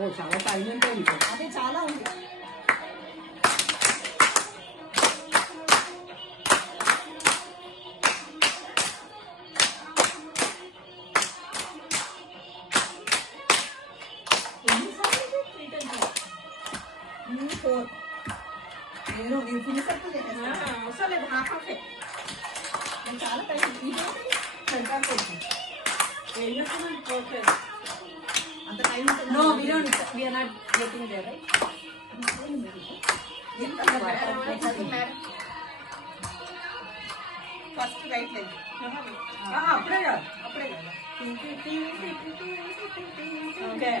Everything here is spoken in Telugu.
ఓ చాలా టైం ఉంటుంది. అదే చాలా ఉంది. ఫోర్ నేను ఫుల్ సర్కిల్ అవసరం లేదు, హాఫ్ హాఫే. నేను చాలా టైం ఇది సెంటర్ కొట్టి ఏం చేస్తున్నాను పోట్లేదు. అంత టైం ఉంటుంది. No, we are not getting there, right? First right line అప్పుడే కాదు. అప్పుడే కదా ఓకే.